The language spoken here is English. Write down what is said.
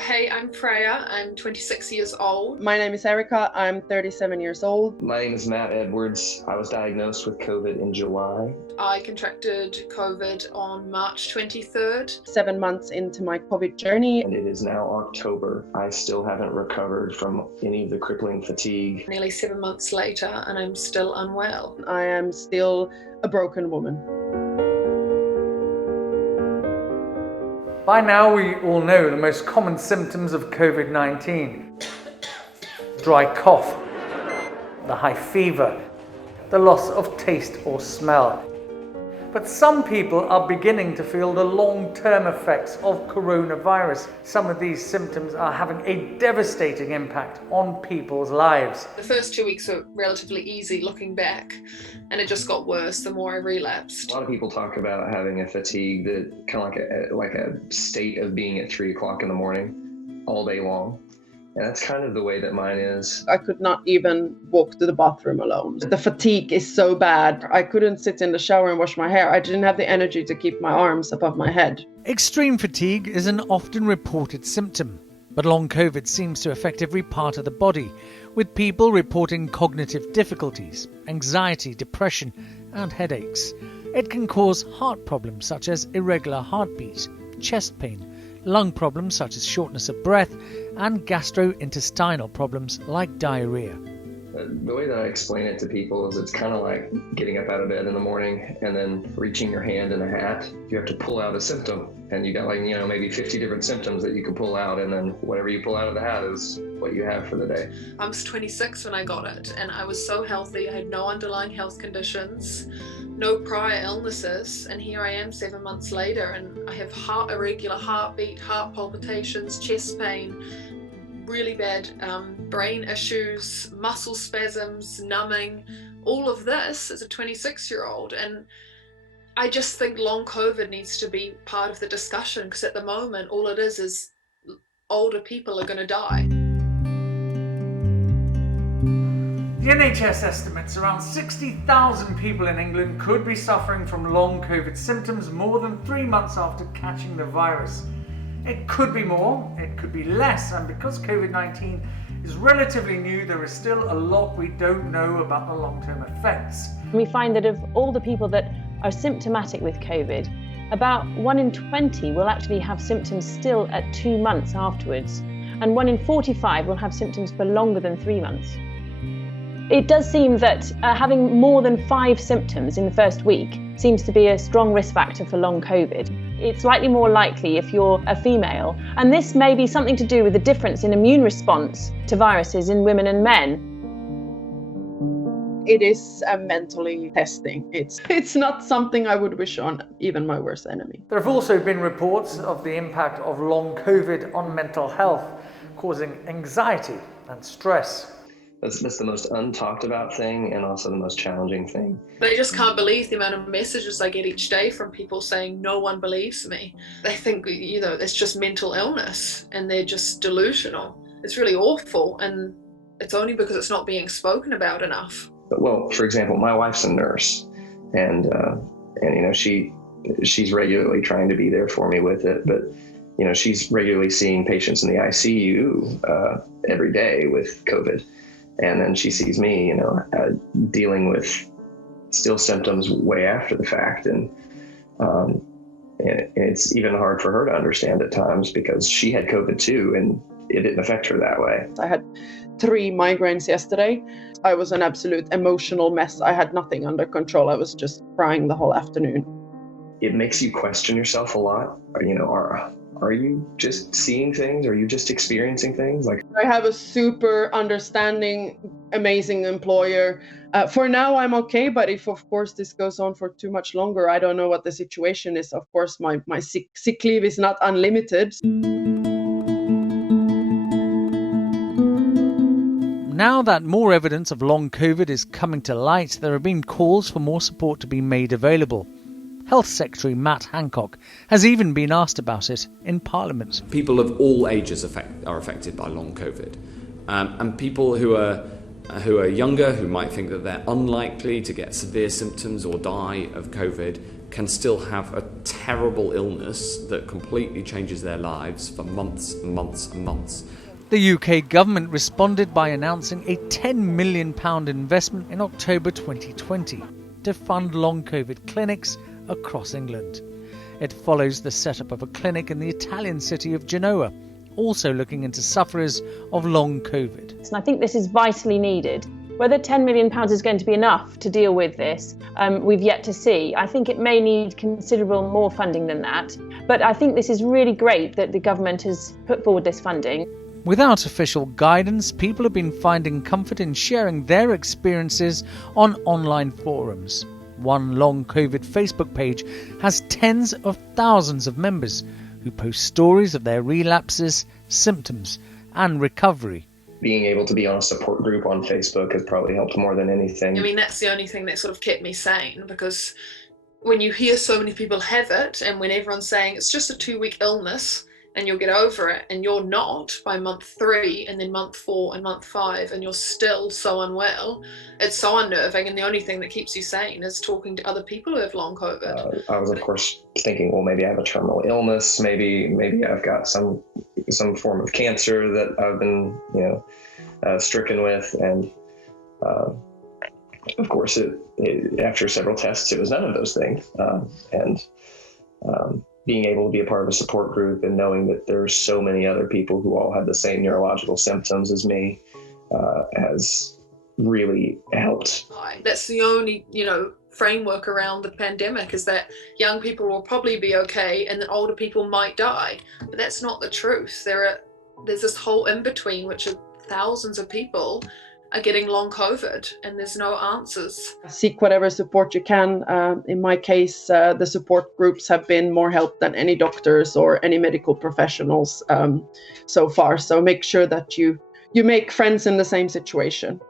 Hey, I'm Freya. I'm 26 years old. My name is Erica. I'm 37 years old. My name is Matt Edwards. I was diagnosed with COVID in July. I contracted COVID on March 23rd. 7 months into my COVID journey. And it is now October. I still haven't recovered from any of the crippling fatigue. Nearly 7 months later, and I'm still unwell. I am still a broken woman. By now, we all know the most common symptoms of COVID-19. Dry cough, the high fever, the loss of taste or smell. But some people are beginning to feel the long-term effects of coronavirus. Some of these symptoms are having a devastating impact on people's lives. The first 2 weeks were relatively easy looking back, and it just got worse the more I relapsed. A lot of people talk about having a fatigue that kind of like a state of being at 3 o'clock in the morning all day long. And that's kind of the way that mine is. I could not even walk to the bathroom alone. The fatigue is so bad. I couldn't sit in the shower and wash my hair. I didn't have the energy to keep my arms above my head. Extreme fatigue is an often reported symptom, but long COVID seems to affect every part of the body, with people reporting cognitive difficulties, anxiety, depression, and headaches. It can cause heart problems such as irregular heartbeat, chest pain, lung problems such as shortness of breath, and gastrointestinal problems like diarrhea. The way that I explain it to people is it's kind of like getting up out of bed in the morning and then reaching your hand in a hat. You have to pull out a symptom, and you got maybe 50 different symptoms that you can pull out, and then whatever you pull out of the hat is what you have for the day. I was 26 when I got it, and I was so healthy. I had no underlying health conditions, no prior illnesses, and here I am 7 months later, and I have irregular heartbeat, heart palpitations, chest pain, really bad brain issues, muscle spasms, numbing, all of this as a 26-year-old. And I just think long COVID needs to be part of the discussion, because at the moment all it is older people are going to die. The NHS estimates around 60,000 people in England could be suffering from long COVID symptoms more than 3 months after catching the virus. It could be more, it could be less, and because COVID-19 is relatively new, there is still a lot we don't know about the long-term effects. We find that of all the people that are symptomatic with COVID, about 1 in 20 will actually have symptoms still at 2 months afterwards, and 1 in 45 will have symptoms for longer than 3 months. It does seem that having more than 5 symptoms in the first week seems to be a strong risk factor for long COVID. It's slightly more likely if you're a female, and this may be something to do with the difference in immune response to viruses in women and men. It is mentally testing. It's not something I would wish on even my worst enemy. There have also been reports of the impact of long COVID on mental health, causing anxiety and stress. That's the most untalked about thing, and also the most challenging thing. They just can't believe the amount of messages I get each day from people saying no one believes me. They think, it's just mental illness, and they're just delusional. It's really awful, and it's only because it's not being spoken about enough. Well, for example, my wife's a nurse, and she's regularly trying to be there for me with it, but she's regularly seeing patients in the ICU every day with COVID. And then she sees me, dealing with still symptoms way after the fact. And it's even hard for her to understand at times, because she had COVID too, and it didn't affect her that way. I had 3 migraines yesterday. I was an absolute emotional mess. I had nothing under control. I was just crying the whole afternoon. It makes you question yourself a lot. Are you just seeing things? Are you just experiencing things? I have a super understanding, amazing employer. For now, I'm okay, but if, of course, this goes on for too much longer, I don't know what the situation is. Of course, my sick leave is not unlimited. Now that more evidence of long COVID is coming to light, there have been calls for more support to be made available. Health Secretary Matt Hancock has even been asked about it in Parliament. People of all ages are affected by long COVID, and people who are younger, who might think that they're unlikely to get severe symptoms or die of COVID, can still have a terrible illness that completely changes their lives for months and months and months. The UK government responded by announcing a £10 million investment in October 2020 to fund long COVID clinics across England. It follows the setup of a clinic in the Italian city of Genoa, also looking into sufferers of long COVID. And I think this is vitally needed. Whether £10 million is going to be enough to deal with this, we've yet to see. I think it may need considerable more funding than that. But I think this is really great that the government has put forward this funding. Without official guidance, people have been finding comfort in sharing their experiences on online forums. One long COVID Facebook page has tens of thousands of members who post stories of their relapses, symptoms, and recovery. Being able to be on a support group on Facebook has probably helped more than anything. I mean, that's the only thing that sort of kept me sane, because when you hear so many people have it, and when everyone's saying it's just a 2-week illness and you'll get over it, and you're not by month 3 and then month 4 and month 5, and you're still so unwell, it's so unnerving. And the only thing that keeps you sane is talking to other people who have long COVID. I was, of course, thinking, well, maybe I have a terminal illnss, maybe I've got some form of cancer that I've been, stricken with, and of course, it after several tests, it was none of those things, and being able to be a part of a support group and knowing that there's so many other people who all have the same neurological symptoms as me has really helped. That's the only, framework around the pandemic, is that young people will probably be okay and that older people might die. But that's not the truth. There's this whole in-between, which are thousands of people are getting long COVID, and there's no answers. Seek whatever support you can. In my case, the support groups have been more help than any doctors or any medical professionals so far. So make sure that you make friends in the same situation.